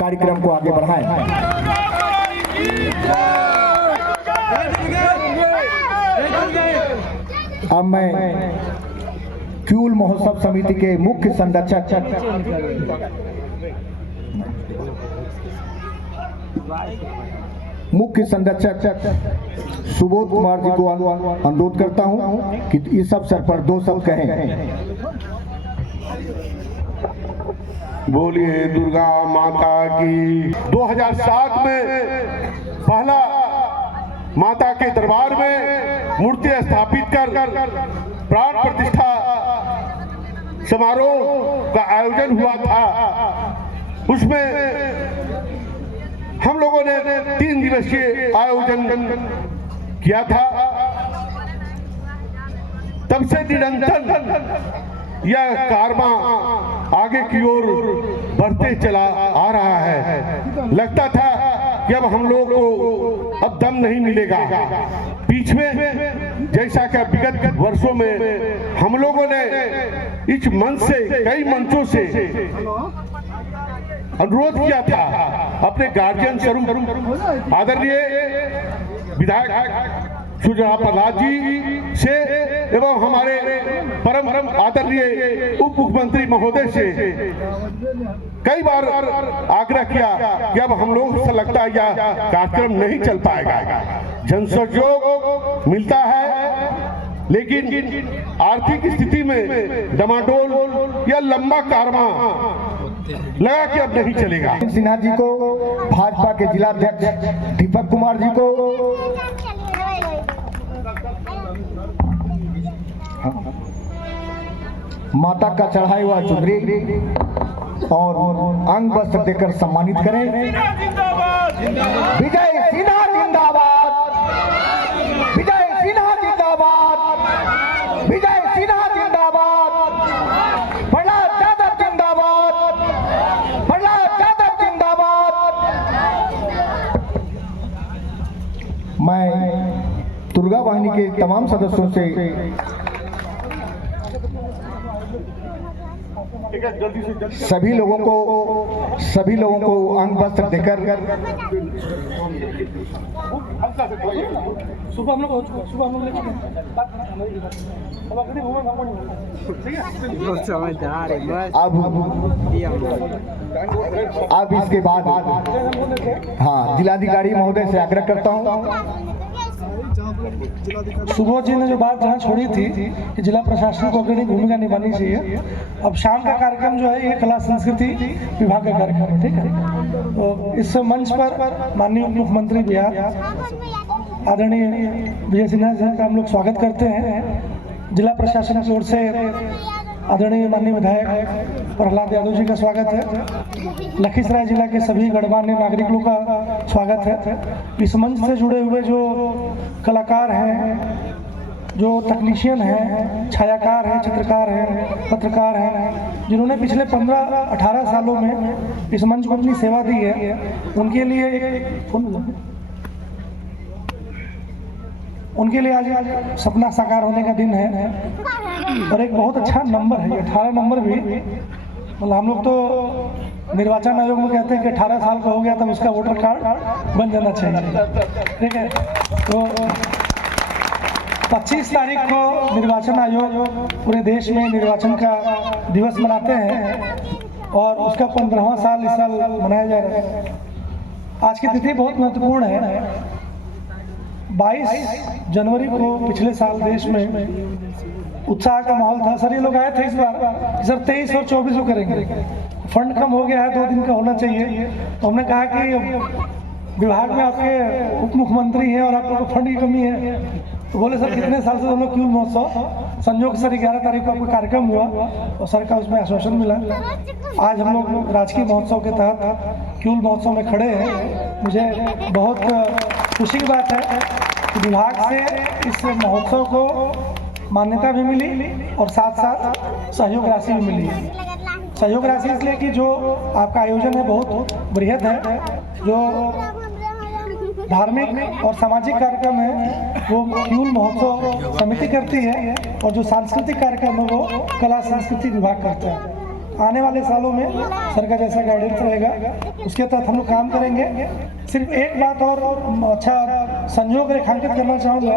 कार्यक्रम को आगे बढ़ाएं। अब मैं क्यूल महोत्सव समिति के मुख्य संरक्षक सुबोध कुमार जी को अनुरोध करता हूं कि इस अवसर पर दो शब्द कहें। बोलिए दुर्गा माता की। 2007 में पहला माता के दरबार में मूर्ति स्थापित कर प्राण प्रतिष्ठा समारोह का आयोजन हुआ था। उसमें हम लोगों ने 3 दिवसीय आयोजन किया था। तब से निरंतर यह कारवां आगे की ओर बढ़ते चला आ रहा है। लगता था कि अब हम लोग को अब दम नहीं मिलेगा। बीच में जैसा कि विगत वर्षों में हम लोगों ने इस मंच से कई मंचों से अनुरोध किया था अपने गार्जियन स्वरूप आदरणीय विधायक सुजला प्रसाद जी से एवं हमारे परम आदरणीय उप मुख्यमंत्री महोदय से कई बार आग्रह किया कि अब हम लोग से लगता है यह कार्यक्रम नहीं चल पाएगा। जन सहयोग मिलता है लेकिन आर्थिक स्थिति में डमाडोल या लंबा कारवां लगा कि अब नहीं चलेगा। सिन्हा जी को, भाजपा के जिलाध्यक्ष दीपक कुमार जी को, माता का चढ़ाई हुआ चुनरी और अंग वस्त्र देकर सम्मानित करें। विजय सिन्हा जिंदाबाद, विजय सिन्हा जिंदाबाद, विजय सिन्हा जिंदाबाद, प्रहलाद यादव जिंदाबाद, प्रहलाद यादव जिंदाबाद। मैं दुर्गा वाहिनी के तमाम सदस्यों से सभी लोगों को अंग वस्त्र देकर अब इसके बाद जिलाधिकारी महोदय से आग्रह करता हूँ। सुबोध जी ने जो बात जहाँ छोड़ी थी कि जिला प्रशासन को अग्रणी भूमिका निभानी चाहिए। अब शाम का कार्यक्रम जो है ये कला संस्कृति विभाग का कार्यक्रम है, ठीक है। तो इस मंच पर माननीय उप मुख्यमंत्री बिहार आदरणीय विजय सिन्हा जी का हम लोग स्वागत करते हैं। जिला प्रशासन की ओर से आदरणीय माननीय विधायक प्रहलाद यादव जी का स्वागत है। लखीसराय जिला के सभी गणमान्य नागरिकों का स्वागत है। इस मंच से जुड़े हुए जो कलाकार हैं, जो तकनीशियन हैं, छायाकार हैं, चित्रकार हैं, पत्रकार हैं, जिन्होंने पिछले 15-18 सालों में इस मंच को अपनी सेवा दी है, उनके लिए आज सपना साकार होने का दिन है। और एक बहुत अच्छा नंबर है ये 18 नंबर भी। मतलब हम लोग तो निर्वाचन आयोग में कहते हैं कि 18 साल का हो गया तब उसका वोटर कार्ड बन जाना चाहिए, ठीक है। तो 25 तारीख को निर्वाचन आयोग पूरे देश में निर्वाचन का दिवस मनाते हैं और उसका 15वां साल इस साल मनाया जा रहा है। आज की तिथि बहुत महत्वपूर्ण है। 22 जनवरी को पिछले साल देश में उत्साह का माहौल था। सर ये लोग आए थे इस बार, सर 23 और 24 को करेंगे, फंड कम हो गया है, 2 दिन का होना चाहिए। तो हमने कहा कि विभाग में आपके उप मुख्यमंत्री हैं और आप लोग को फंड की कमी है। तो बोले सर कितने साल से हम लोग क्यूल महोत्सव, संयोग सर 11 तारीख को आपका कार्यक्रम हुआ और सर का उसमें आश्वासन मिला। आज हम लोग राजकीय महोत्सव के तहत क्यूल महोत्सव में खड़े हैं। मुझे बहुत खुशी की बात है कि विभाग से इस महोत्सव को मान्यता भी मिली और साथ साथ सहयोग राशि भी मिली है। सहयोग राशि इसलिए कि जो आपका आयोजन है बहुत बृहद है। जो धार्मिक और सामाजिक कार्यक्रम है वो क्यूल महोत्सव समिति करती है और जो सांस्कृतिक कार्यक्रम है वो कला संस्कृति विभाग करता है। आने वाले सालों में सर का जैसा गाइडेंस रहेगा उसके तहत हम लोग काम करेंगे। सिर्फ एक बात और अच्छा संयोग रेखांकित करना चाहूँगा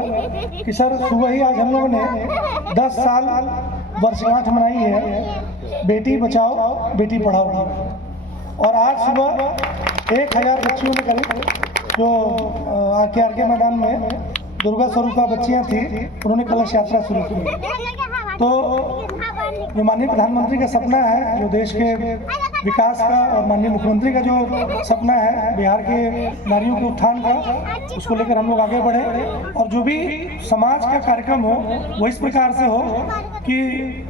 कि सर सुबह ही आज हम लोगों ने 10 साल वर्षगांठ मनाई है बेटी बचाओ बेटी पढ़ाओ की। और आज सुबह 1000 बच्चियों ने करीब जो आर के मैदान में दुर्गा स्वरूपा बच्चियाँ थी उन्होंने कलश यात्रा शुरू की। तो जो माननीय प्रधानमंत्री का सपना है, जो देश के विकास का और माननीय मुख्यमंत्री का जो सपना है बिहार के नारियों के उत्थान का, उसको लेकर हम लोग आगे बढ़े और जो भी समाज का कार्यक्रम हो वो इस प्रकार से हो कि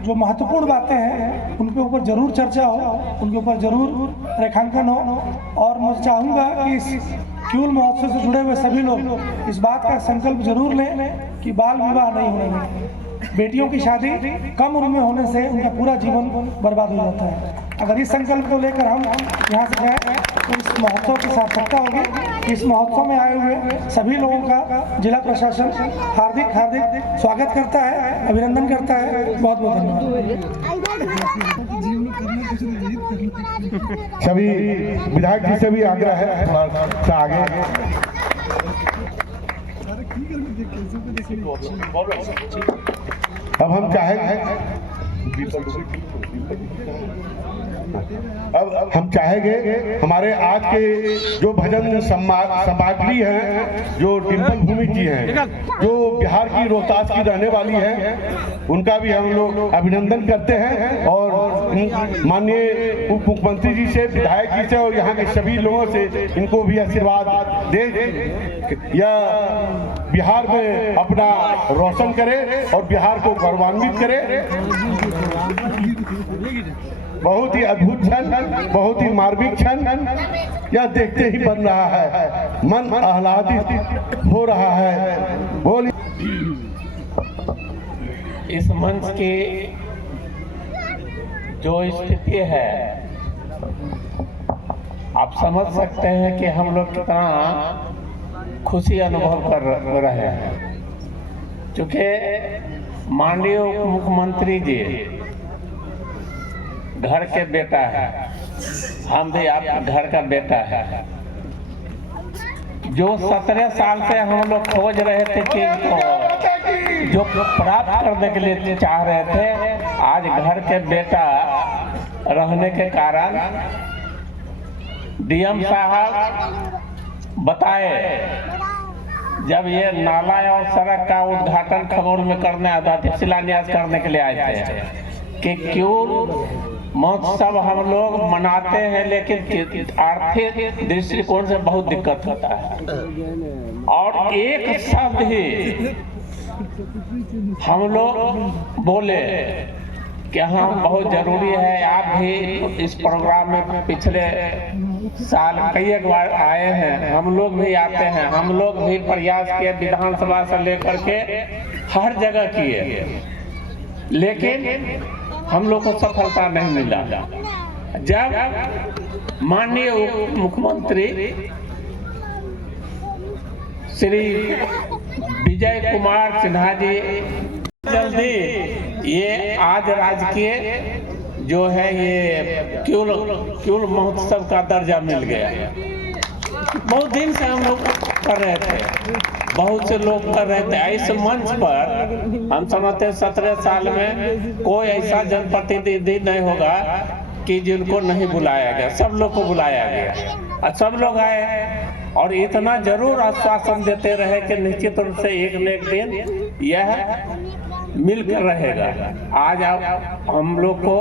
जो महत्वपूर्ण बातें हैं उनके ऊपर जरूर चर्चा हो, उनके ऊपर जरूर रेखांकन हो। और मैं चाहूँगा कि इस क्यूल महोत्सव से जुड़े हुए सभी लोग इस बात का संकल्प जरूर लें कि बाल विवाह नहीं होने। बेटियों की शादी कम उम्र में होने से उनका पूरा जीवन बर्बाद हो जाता है। अगर इस संकल्प को लेकर हम यहाँ से जाएं तो इस महोत्सव की सार्थकता होगी। इस महोत्सव में आए हुए सभी लोगों का जिला प्रशासन हार्दिक स्वागत करता है, अभिनंदन करता है। बहुत बहुत धन्यवाद। सभी विधायक जी से भी आग्रह है थोड़ा सा आगे। अब हम चाहेंगे हमारे आज के जो भजन सम्राज्ञी हैं, जो डिम्पल भूमि जी हैं, जो बिहार की रोहतास की रहने वाली हैं, उनका भी हम लोग अभिनंदन करते हैं और माननीय उप मुख्यमंत्री जी से, विधायक जी से और यहाँ के सभी लोगों से इनको भी आशीर्वाद दे या बिहार में अपना रोशन करे और बिहार को गौरवान्वित करे। बहुत ही अद्भुत क्षण, बहुत ही मार्मिक क्षण यह देखते ही बन रहा है, मन आह्लादित हो रहा है। बोलिए। इस मंच की जो स्थिति है आप समझ सकते हैं कि हम लोग कितना खुशी अनुभव कर रहे हैं, क्योंकि माननीय उप मुख्यमंत्री जी घर के बेटा है, हम भी आप घर का बेटा है। जो 17 साल से हम लोग खोज रहे थे कि जो प्राप्त करने के लिए चाह रहे थे, आज घर के बेटा रहने के कारण डीएम साहब बताए जब ये नाला और सड़क का उद्घाटन खबरों में करने आता थे, शिलान्यास करने के लिए आए थे कि क्यों महोत्सव हम लोग मनाते हैं लेकिन आर्थिक दृष्टिकोण से बहुत दिक्कत होता है। और एक शब्द ही हम लोग बोले कि हाँ बहुत जरूरी है। आप भी इस प्रोग्राम में पिछले साल कई बार आए हैं, हम लोग भी आते हैं, हम लोग भी प्रयास किए विधानसभा से लेकर के हर जगह किए, लेकिन हम लोग को सफलता नहीं मिला। जब माननीय उप मुख्यमंत्री श्री विजय कुमार सिन्हा जी जल्दी ये आज राजकीय जो है ये क्यूल महोत्सव का दर्जा मिल गया। बहुत दिन से हम लोग कर रहे थे, बहुत से लोग कर रहे थे। इस मंच पर हम समझते 17 साल में कोई ऐसा जनप्रतिनिधि नहीं होगा कि जिनको नहीं बुलाया गया, सब लोग को बुलाया गया और सब लोग आए और इतना जरूर आश्वासन देते रहे कि निश्चित रूप से एक न एक दिन यह मिलकर रहेगा। आज हम लोग को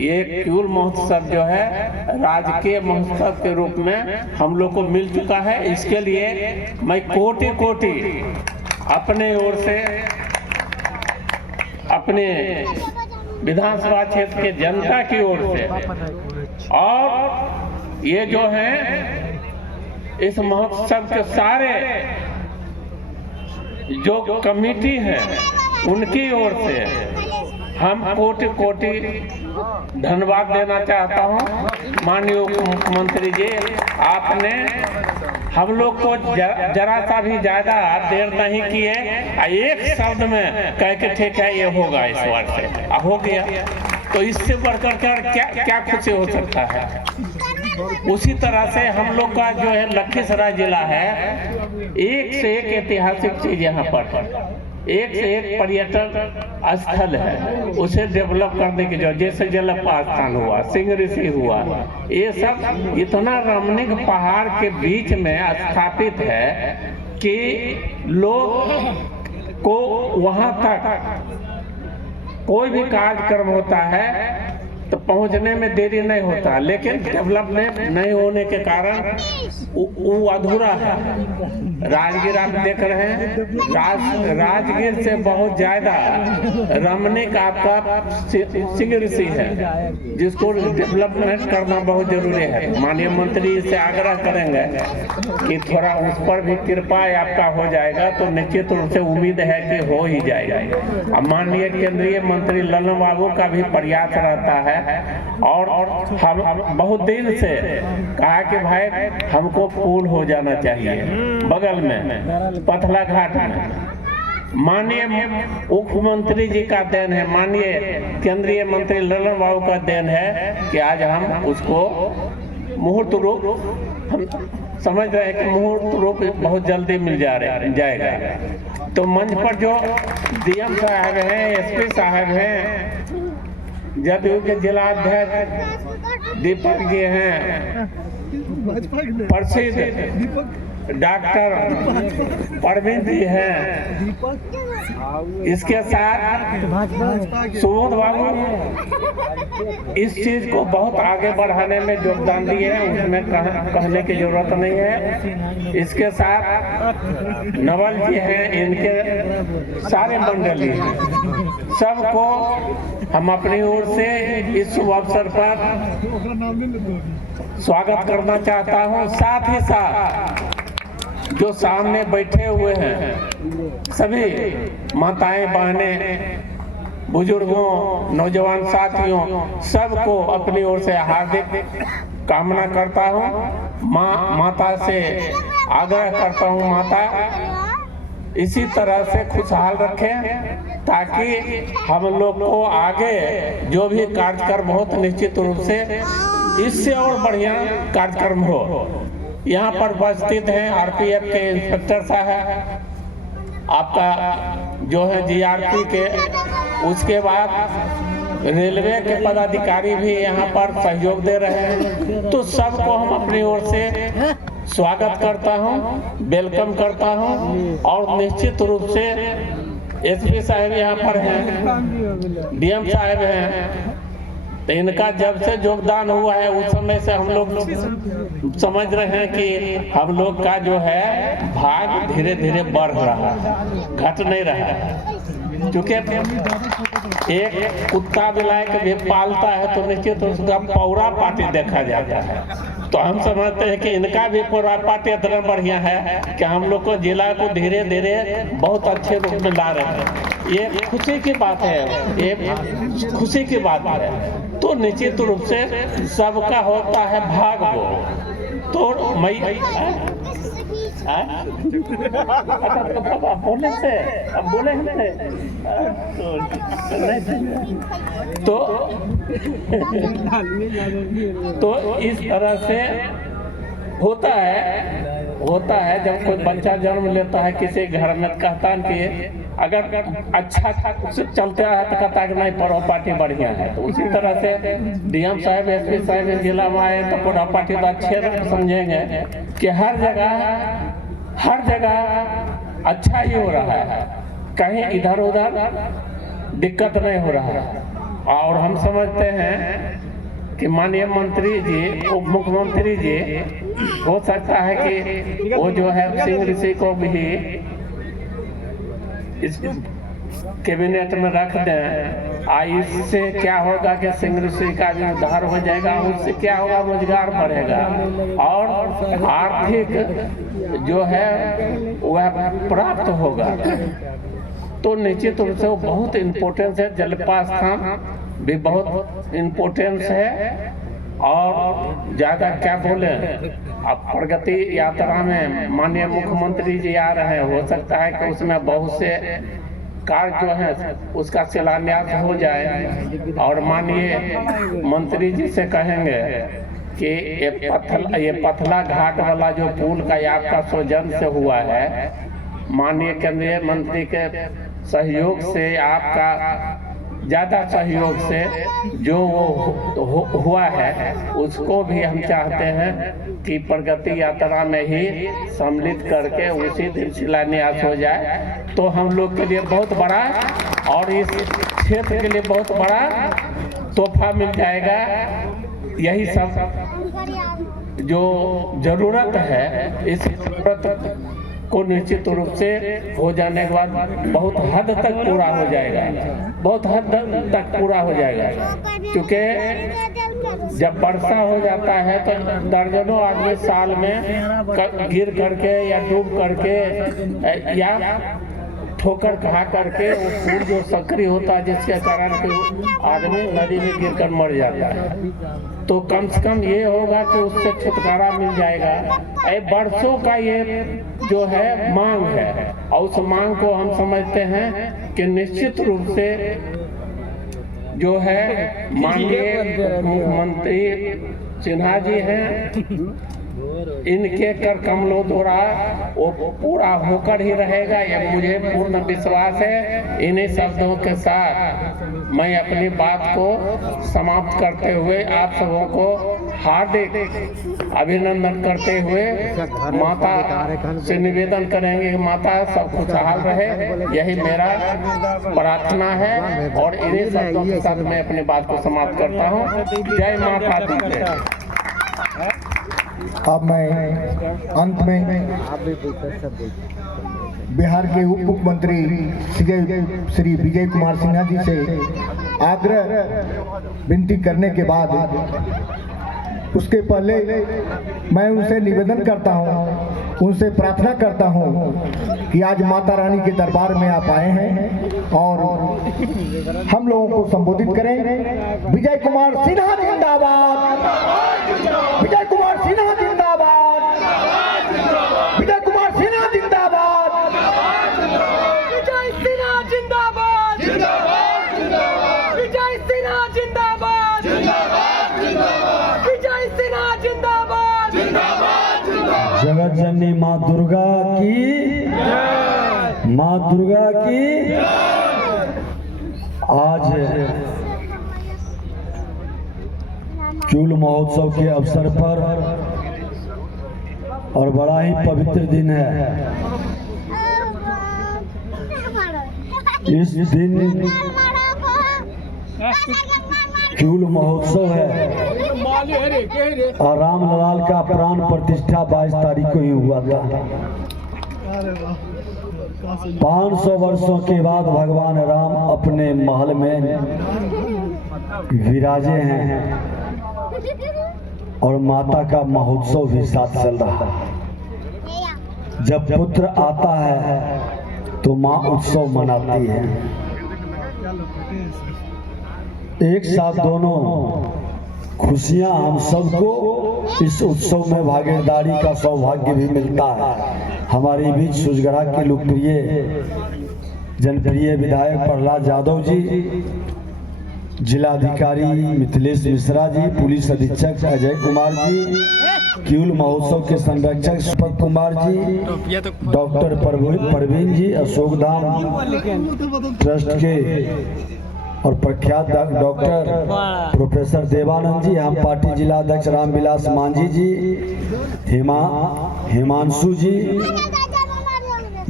ये क्यूल महोत्सव जो है राजकीय महोत्सव के रूप में हम लोग को मिल चुका है। इसके लिए मैं कोटि अपने ओर से अपने विधानसभा क्षेत्र के जनता की ओर से और ये जो है इस महोत्सव के सारे जो कमेटी है उनकी ओर से हम कोटि धन्यवाद देना चाहता हूं। माननीय मुख्यमंत्री जी, आपने हम लोग को जरा सा भी ज्यादा देर नहीं किए, एक शब्द में कह के ठीक है ये होगा इस बार से हो गया। तो इससे बढ़कर क्या क्या खुशी हो सकता है। उसी तरह से हम लोग का जो है लखीसराय जिला है, एक से एक ऐतिहासिक चीज यहाँ पर है, एक से एक पर्यटन स्थल है, उसे डेवलप करने की जो, जैसे जलप्पा स्थान हुआ, सिंह ऋषि हुआ, ये सब इतना रमणीक पहाड़ के बीच में स्थापित है कि लोग को वहां तक कोई भी कार्यक्रम होता है तो पहुंचने में देरी नहीं होता, लेकिन डेवलपमेंट नहीं होने के कारण वो अधूरा है। राजगीर आप देख रहे हैं, राजगीर से बहुत ज्यादा रमणीक आपका सिंह ऋषि है, जिसको डेवलपमेंट करना बहुत जरूरी है। माननीय मंत्री से आग्रह करेंगे कि थोड़ा उस पर भी कृपा आपका हो जाएगा तो निश्चित रूप से उम्मीद है कि हो ही जाएगा। अब माननीय केंद्रीय मंत्री ललन बाबू का भी प्रयास रहता है, और हम बहुत दिन से कहा कि भाई हमको पुल हो जाना चाहिए बगल में पथला घाट में। माननीय मुख्यमंत्री जी का देन है, माननीय केंद्रीय मंत्री ललन बाबू का देन है कि आज हम उसको मुहूर्त रूप, हम समझ रहे हैं कि मुहूर्त रूप बहुत जल्दी मिल जाएगा। तो मंच पर जो डीएम साहब हैं, एसपी साहब हैं, जदयू के जिला अध्यक्ष दीपक जी हैं, प्रसिद्ध डॉक्टर परवीन जी हैं, इसके साथ सुबोध बाबू इस चीज को बहुत आगे बढ़ाने में योगदान दिए हैं, उसमें कहने की जरूरत नहीं है। इसके साथ नवल जी हैं, इनके सारे मंडली हैं, सबको हम अपनी ओर से इस शुभ अवसर पर स्वागत करना चाहता हूं। साथ ही साथ जो सामने बैठे हुए हैं सभी माताएं, बहनें, बुजुर्गों, नौजवान साथियों, सबको अपनी ओर से हार्दिक कामना करता हूं। माता से आग्रह करता हूं, माता इसी तरह से खुशहाल रखें ताकि हम लोग को आगे जो भी कार्यक्रम हो तो निश्चित रूप से इससे और बढ़िया कार्यक्रम हो। यहाँ पर उपस्थित हैं आरपीएफ के इंस्पेक्टर साहब, आपका जो है जीआरपी के, उसके बाद रेलवे के पदाधिकारी भी यहाँ पर सहयोग दे रहे हैं। तो सबको हम अपनी ओर से स्वागत करता हूँ, वेलकम करता हूँ। और निश्चित रूप से एसपी साहब यहाँ पर हैं, डीएम साहब हैं, तो इनका जब से योगदान हुआ है उस समय से हम लोग समझ रहे हैं कि हम लोग का जो है भाग धीरे धीरे बढ़ रहा है, घट नहीं रहा है। क्योंकि एक कुत्ता बिलाई के भी पालता है तो निश्चित उसका पौरा पार्टी देखा जाता है। तो हम समझते हैं कि इनका भी पौरा पार्टी इतना बढ़िया है कि हम लोग को जिला को धीरे धीरे बहुत अच्छे रूप में ला रहे हैं। ये खुशी की बात है, ये खुशी की बात है। तो निश्चित रूप से सबका होता है भाग वो। तो मैं बोले से अब बोले तो इस तरह से होता है जब कोई बच्चा जन्म लेता है किसी घर में, कहता है कि अगर अच्छा चलता है तो कहता है कि नहीं पढ़ो पार्टी बढ़िया है। तो उसी तरह से डीएम साहब, एसपी साहब जिला में आए तो पढ़ो पार्टी तो अच्छे समझेंगे कि हर जगह अच्छा ही हो रहा है, कहीं इधर उधर दिक्कत नहीं हो रहा है। और हम समझते हैं कि माननीय मंत्री जी, उप मुख्यमंत्री जी, हो सकता है कि वो जो है सिंह ऋषि को भी इस कैबिनेट में रख दें। इससे क्या होगा कि सिंह ऋषि का भी उद्धार हो जाएगा, उससे क्या होगा, रोजगार बढ़ेगा और आर्थिक जो है वह प्राप्त होगा। तो निश्चित रूप से वो बहुत इम्पोर्टेंस है। जलपा स्थान भी बहुत इम्पोर्टेंस है। और ज़्यादा क्या बोले, अब प्रगति यात्रा में माननीय मुख्यमंत्री जी आ रहे हैं, हो सकता है कि उसमें बहुत से कार्य जो है उसका शिलान्यास हो जाए और माननीय मंत्री जी से कहेंगे कि ये पथला घाट वाला जो पुल का आपका सौजन्य से हुआ है, माननीय केंद्रीय मंत्री के सहयोग से, आपका ज़्यादा सहयोग से जो वो हुआ है उसको भी हम चाहते हैं कि प्रगति यात्रा में ही सम्मिलित करके उसी दिन शिलान्यास हो जाए, तो हम लोग के लिए बहुत बड़ा और इस क्षेत्र के लिए बहुत बड़ा तोहफा मिल जाएगा। यही सब जो ज़रूरत है, इस ज़रूरत को निश्चित रूप से हो जाने के बाद बहुत हद तक पूरा हो जाएगा, बहुत हद तक पूरा हो जाएगा। क्योंकि जब वर्षा हो जाता है तो दर्जनों आदमी साल में गिर करके या डूब करके या ठोकर खा करके वो पुल जो सक्रिय होता है, जिसके कारण आदमी नदी में गिर कर मर जाता है। तो कम से कम ये होगा कि उससे छुटकारा मिल जाएगा। वर्षों का ये जो है मांग है और उस मांग को हम समझते हैं कि निश्चित रूप से जो है माननीय मुख्यमंत्री सिन्हा जी हैं, इनके कर कमलों द्वारा वो पूरा होकर ही रहेगा, ये मुझे पूर्ण विश्वास है। इन्हीं शब्दों के साथ मैं अपनी बात को समाप्त करते हुए आप सबों को हार्दिक अभिनंदन करते हुए माता से निवेदन करेंगे कि माता सब खुशहाल रहे, यही मेरा प्रार्थना है। और इन्हीं शब्दों के साथ मैं अपनी बात को समाप्त करता हूँ। जय माता दी। अब मैं अंत में बिहार के उप मुख्यमंत्री श्री विजय कुमार सिन्हा जी से आग्रह विनती करने के बाद उसके पहले मैं उनसे निवेदन करता हूं, उनसे प्रार्थना करता हूं कि आज माता रानी के दरबार में आप आए हैं और हम लोगों को संबोधित करें। विजय कुमार सिन्हा जिंदाबाद, विजय कुमार सिन्हा जिंदाबाद, विजय कुमार सिन्हा जिंदाबाद, विजय सिन्हा जिंदाबाद, विजय सिन्हा जिंदाबाद, विजय सिन्हा जिंदाबाद, जगत जननी माँ दुर्गा की, माँ दुर्गा की। आज चूल महोत्सव के अवसर पर और बड़ा ही पवित्र दिन है। इस दिन चूल महोत्सव है और राम लाल का प्राण प्रतिष्ठा 22 तारीख को ही हुआ था। 500 वर्षों के बाद भगवान राम अपने महल में विराजे हैं और माता का महोत्सव भी साथ चल रहा है। जब पुत्र आता है तो माँ उत्सव मनाती है। एक साथ दोनों खुशियां हम सबको इस उत्सव में भागीदारी का सौभाग्य भी मिलता है। हमारे बीच सुजगरा के लोकप्रिय जनप्रिय विधायक प्रहलाद यादव जी, जिलाधिकारी मिथिलेश मिश्रा जी, पुलिस अधीक्षक अजय कुमार जी, क्यूल महोत्सव के संरक्षक सुपत कुमार जी, डॉक्टर परवीन जी, अशोक धाम ट्रस्ट के और प्रख्यात डॉक्टर प्रोफेसर देवानंद जी, हम पार्टी जिला अध्यक्ष रामविलास मांझी जी, हिमांशु जी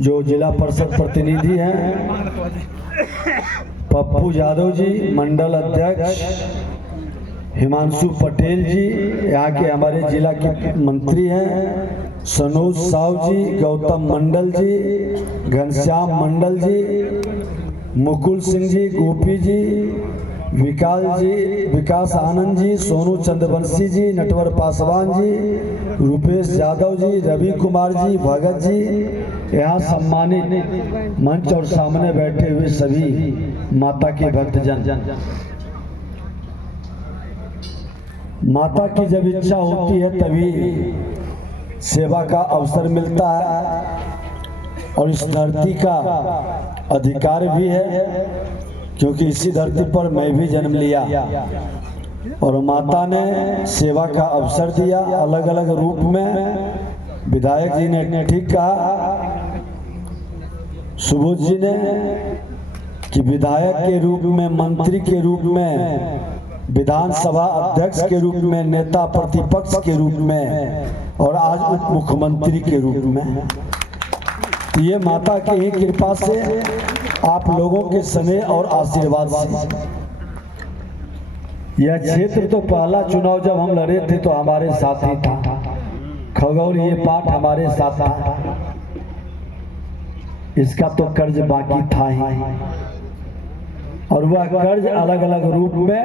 जो जिला परिषद प्रतिनिधि हैं, पप्पू यादव जी मंडल अध्यक्ष, हिमांशु पटेल जी यहाँ के हमारे जिला के मंत्री हैं, सनोज साव जी, गौतम मंडल जी, घनश्याम मंडल जी, मुकुल सिंह जी, गोपी जी, विकास आनंद जी, सोनू चंद्रवंशी जी, नटवर पासवान जी, रूपेश यादव जी, रवि कुमार जी, भगत जी, यहाँ सम्मानित मंच और सामने बैठे हुए सभी माता के भक्तजन। माता की जब इच्छा होती है तभी सेवा का अवसर मिलता है। और इस धरती का अधिकार भी है, क्योंकि इसी धरती पर मैं भी जन्म लिया और माता ने सेवा का अवसर दिया अलग अलग रूप में। विधायक जी ने ठीक कहा, सुबोध जी ने, कि विधायक के रूप में, मंत्री के रूप में, विधानसभा अध्यक्ष के रूप में, नेता प्रतिपक्ष के रूप में और आज उप मुख्यमंत्री के रूप में। ये माता की ही कृपा से, आप लोगों के स्नेह और आशीर्वाद से। यह क्षेत्र तो पहला चुनाव जब हम लड़े थे तो हमारे साथ ही था, खगौल ये पाठ हमारे साथ था, इसका तो कर्ज बाकी था ही, और वह कर्ज अलग अलग रूप में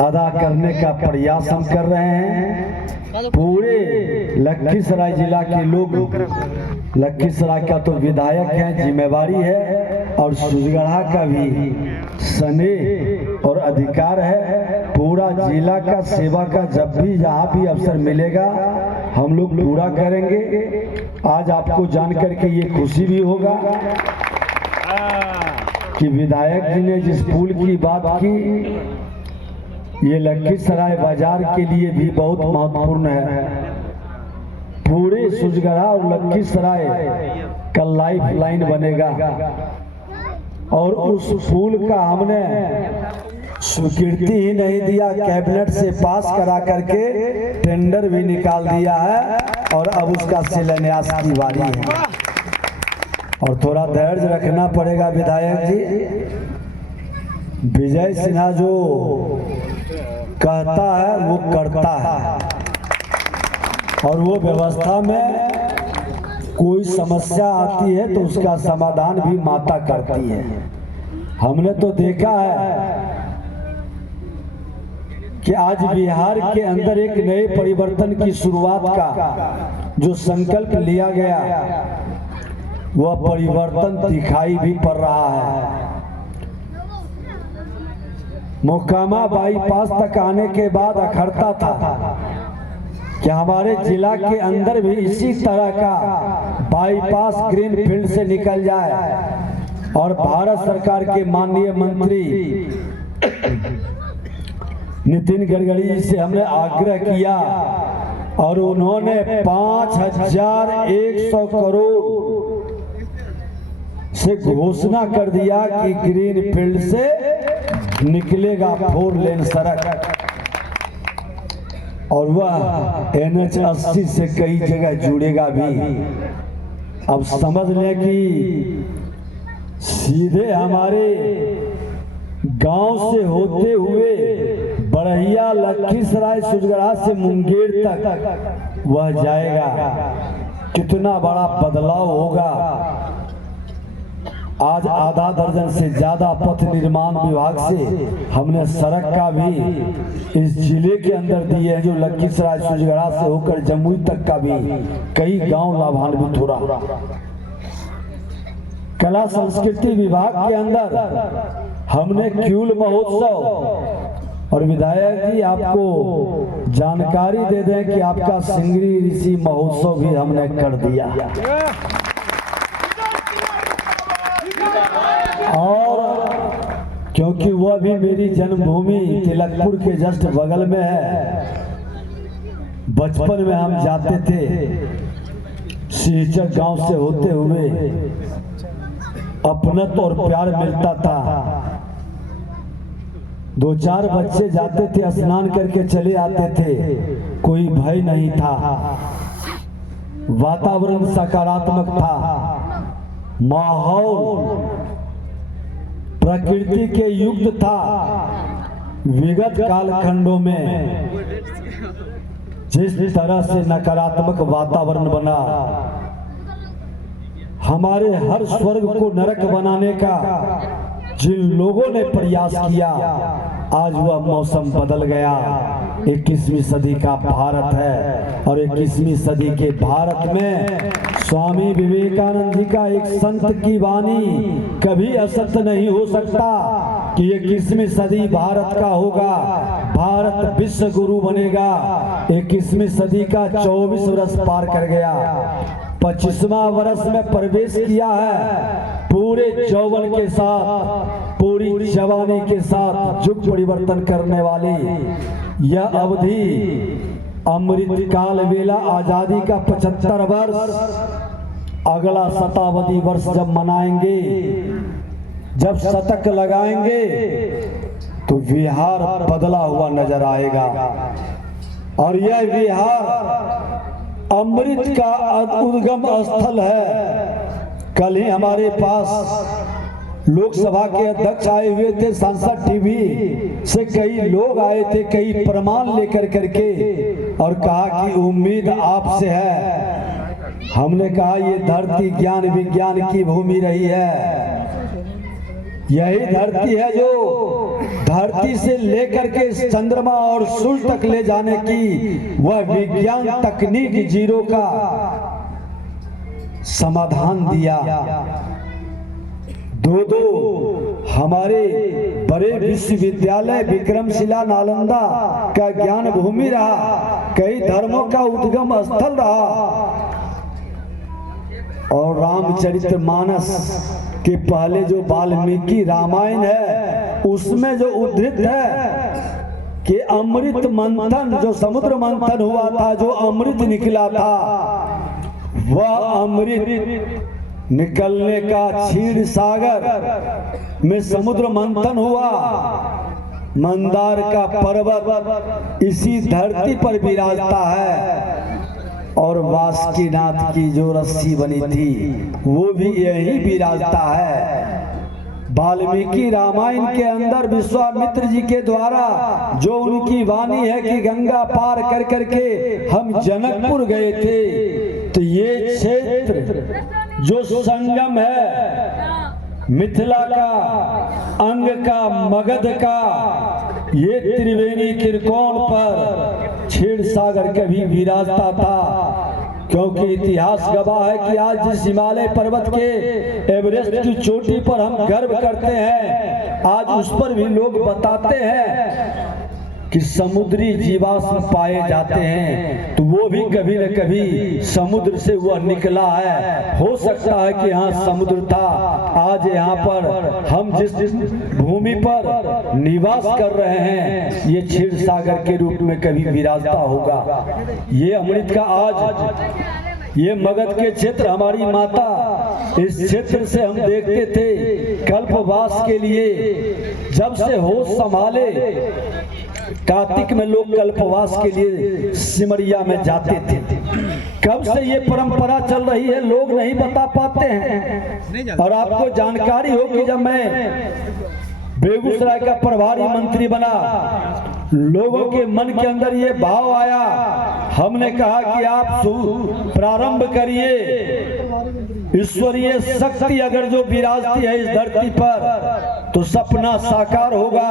अदा करने का प्रयास हम कर रहे हैं। पूरे लखीसराय जिला के लोग, लखीसराय का तो विधायक है, जिम्मेवारी है, और सुजगढ़ा का भी स्नेह और अधिकार है। पूरा जिला का सेवा का जब भी जहाँ भी अवसर मिलेगा हम लोग पूरा करेंगे। आज आपको जान करके ये खुशी भी होगा कि विधायक जी ने जिस पुल की बात की, ये लखीसराय बाजार के लिए भी बहुत महत्वपूर्ण है। पूरे सुजगढ़ा और लखीसराय का लाइफ लाइन बनेगा, और उस पुल का हमने स्वीकृति ही नहीं दिया, कैबिनेट से पास करा करके टेंडर भी निकाल दिया है, और अब उसका शिलान्यास की बारी है। और थोड़ा धैर्य रखना पड़ेगा विधायक जी। विजय सिन्हा जो कहता है वो करता है, और वो व्यवस्था में कोई समस्या आती है तो उसका समाधान भी माता करती है। हमने तो देखा है कि आज बिहार के अंदर एक नए परिवर्तन की शुरुआत का जो संकल्प लिया गया, वह परिवर्तन दिखाई भी पड़ रहा है। मोकामा बाईपास तक आने के बाद अखड़ता था कि हमारे जिला के अंदर भी इसी तरह का बाईपास ग्रीन फील्ड से निकल जाए, और भारत सरकार के माननीय मंत्री नितिन गडकरी से हमने आग्रह किया, और उन्होंने 5,100 करोड़ से घोषणा कर दिया कि ग्रीन फील्ड से निकलेगा 4 लेन सड़क, और वह NH 80 से कई जगह जुड़ेगा भी। अब समझ लें कि सीधे हमारे गांव से होते हुए बड़हिया, लखीसराय, सुजगढ़ा से मुंगेर तक वह जाएगा। कितना बड़ा बदलाव होगा। आज आधा दर्जन से ज्यादा पथ निर्माण विभाग से हमने सड़क का भी इस जिले के अंदर दिए हैं, जो लखीसराय सुजगढ़ा से होकर जमुई तक का भी कई गांव लाभान्वित हो रहा। कला संस्कृति विभाग के अंदर हमने क्यूल महोत्सव, और विधायक जी आपको जानकारी दे दें कि आपका सिंगरी ऋषि महोत्सव भी हमने कर दिया, और क्योंकि वह भी मेरी जन्मभूमि तिलकपुर के जस्ट बगल में है। बचपन में हम जाते थे सिंहचक गांव से होते हुए, अपनत्व और प्यार मिलता था। 2-4 बच्चे जाते थे, स्नान करके चले आते थे, कोई भय नहीं था, वातावरण सकारात्मक था, माहौल प्रकृति के युक्त था। विगत कालखंडों में जिस तरह से नकारात्मक वातावरण बना, हमारे हर स्वर्ग को नरक बनाने का जिन लोगों ने प्रयास किया, आज वह मौसम बदल गया। 21वीं सदी का भारत है, और 21वीं सदी के भारत में स्वामी विवेकानंद जी का एक संत की वाणी कभी असत्य नहीं हो सकता कि 21वीं सदी भारत का होगा, भारत विश्व गुरु बनेगा। 21वीं सदी का 24 वर्ष पार कर गया। 25वां वर्ष में प्रवेश किया है। पूरे यौवन के साथ, पूरी जवानी के साथ युग परिवर्तन करने वाली यह अवधि अमृत काल वेला आजादी का 75 वर्ष, अगला शताब्दी वर्ष जब मनाएंगे, जब शतक लगाएंगे तो बिहार बदला हुआ नजर आएगा। और यह बिहार अमृत का उद्गम स्थल है। कल ही हमारे पास लोकसभा के अध्यक्ष आए हुए थे, सांसद टीवी से कई लोग आए थे, कई प्रमाण लेकर करके, और कहा कि उम्मीद आपसे है। हमने कहा ये धरती ज्ञान विज्ञान की भूमि रही है। यही धरती है जो धरती से लेकर के चंद्रमा और सूर्य तक ले जाने की वह विज्ञान तकनीक जीरो का समाधान दिया। दो हमारे बड़े विश्वविद्यालय विक्रमशिला नालंदा का ज्ञान भूमि रहा, कई धर्मों का उद्गम स्थल रहा। और रामचरितमानस के पहले जो वाल्मीकि रामायण है उसमें जो उद्धृत है कि अमृत मंथन, जो समुद्र मंथन हुआ था, जो अमृत निकला था, वह अमृत निकलने का क्षीर सागर में समुद्र मंथन हुआ। मंदार का पर्वत इसी धरती पर विराजता है, और वासुकीनाथ की जो रस्सी बनी थी वो भी यही विराजता है। वाल्मीकि रामायण के अंदर विश्वामित्र जी के द्वारा जो उनकी वाणी है कि गंगा पार कर करके हम जनकपुर गए थे, तो ये क्षेत्र जो संगम है मिथिला का, अंग का, मगध का, ये त्रिवेणी त्रिकोण पर क्षीर सागर कभी विराजता था। क्योंकि इतिहास गवाह है कि आज जिस हिमालय पर्वत के एवरेस्ट की चोटी पर हम गर्व करते हैं, आज उस पर भी लोग बताते हैं कि समुद्री जीवाश्म पाए जाते हैं, तो वो भी कभी न कभी समुद्र से वह निकला है। हो सकता है कि यहाँ समुद्र था, आज यहाँ पर हम जिस भूमि पर निवास कर रहे हैं ये क्षीर सागर के रूप में कभी विराजता होगा। ये अमृत का आज ये मगध के क्षेत्र, हमारी माता इस क्षेत्र से हम देखते थे कल्पवास के लिए, जब से होश संभाले कार्तिक में लोग कल्पवास के लिए सिमरिया में जाते थे। कब से ये परंपरा चल रही है लोग नहीं बता पाते हैं। और आपको जानकारी हो कि जब मैं बेगूसराय का प्रभारी मंत्री बना, लोगों के मन के अंदर ये भाव आया, हमने कहा कि आप प्रारंभ करिए। ईश्वरीय शक्ति अगर जो विराजती है इस धरती पर तो सपना साकार होगा,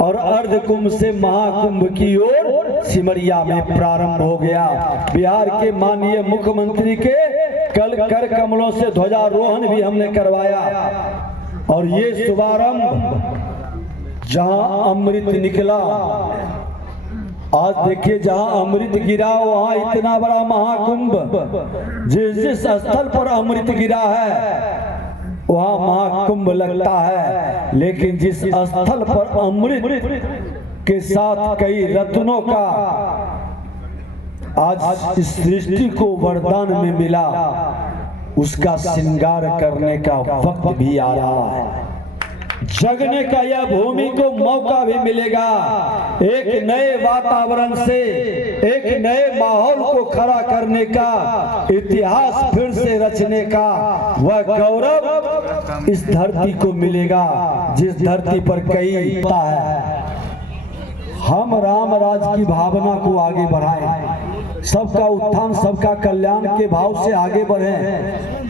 और अर्ध कुंभ से महाकुंभ की ओर सिमरिया में प्रारंभ हो गया। बिहार के माननीय मुख्यमंत्री के कल कर कमलों से ध्वजारोहण भी हमने करवाया। और ये शुभारंभ जहां अमृत निकला, आज देखिए जहां अमृत गिरा वहां इतना बड़ा महाकुंभ, जिस स्थल पर अमृत गिरा है वहां महाकुंभ लगता है। लेकिन जिस स्थल पर अमृत के साथ कई रत्नों का आज इस सृष्टि को वरदान में मिला, उसका श्रृंगार करने का वक्त भी आ रहा है। जगने का यह भूमि को मौका भी मिलेगा, एक नए वातावरण से एक नए माहौल को खड़ा करने का, इतिहास फिर से रचने का वह गौरव इस धरती को मिलेगा, जिस धरती पर कई है। हम राम राज की भावना को आगे बढ़ाएं, सबका उत्थान सबका कल्याण के भाव से आगे बढ़ें।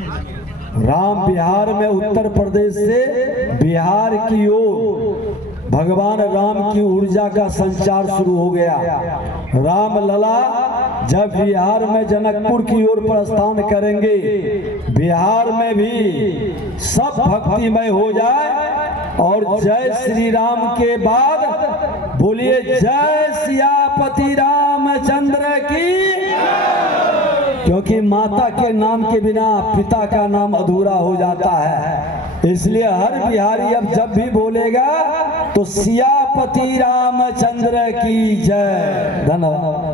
राम बिहार में उत्तर प्रदेश से बिहार की ओर भगवान राम की ऊर्जा का संचार शुरू हो गया। राम लला जब बिहार में जनकपुर की ओर प्रस्थान करेंगे, बिहार में भी सब भक्तिमय हो जाए। और जय श्री राम के बाद बोलिए जय सियापति रामचंद्र की। क्योंकि माता के नाम के बिना पिता का नाम अधूरा हो जाता है। इसलिए हर बिहारी अब जब भी बोलेगा तो सियापति रामचंद्र की जय। धन्यवाद।